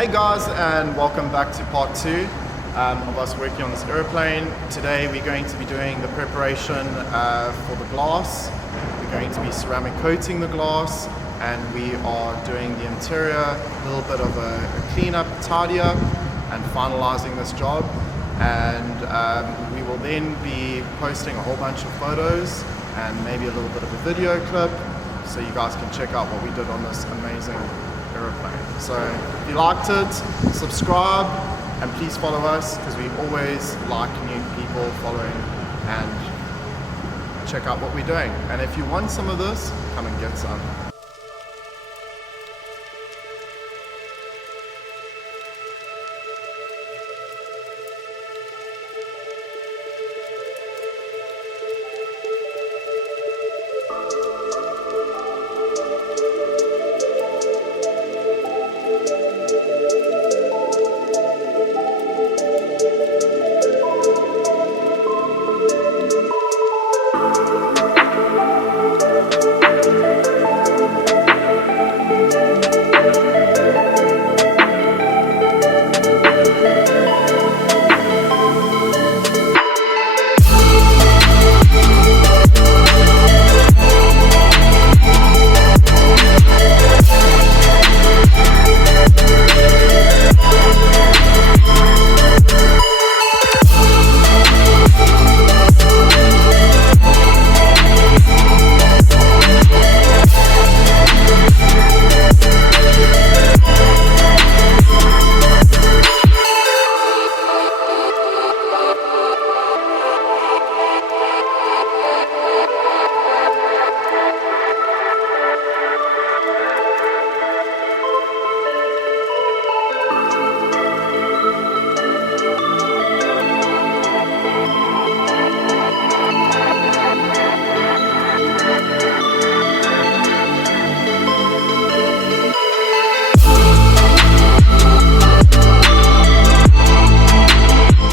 Hey guys, and welcome back to part 2 of us working on this aeroplane. Today we're going to be doing the preparation for the glass. We're going to be ceramic coating the glass, and we are doing the interior, a little bit of a cleanup, tidy up, and finalizing this job. And we will then be posting a whole bunch of photos and maybe a little bit of a video clip, so you guys can check out what we did on this amazing aeroplane. So if you liked it, subscribe, and please follow us, because we always like new people following, and check out what we're doing. And if you want some of this, come and get some.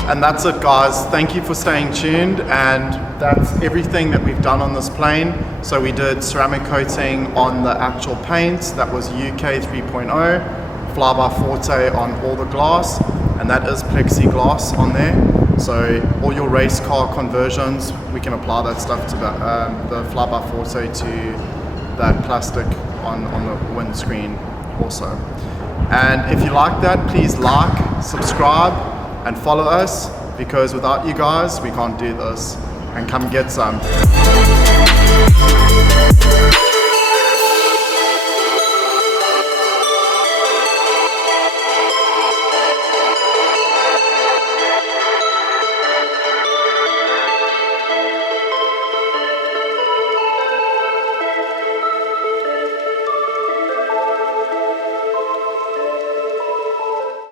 And that's it, guys. Thank you for staying tuned, and that's everything that we've done on this plane. So we did ceramic coating on the actual paint, that was UK 3.0, flyby forte on all the glass, and that is plexiglass on there. So all your race car conversions, we can apply that stuff to the flyby forte to that plastic on the windscreen also. And if you like that, please like, subscribe, and follow us, because without you guys we can't do this. And come get some.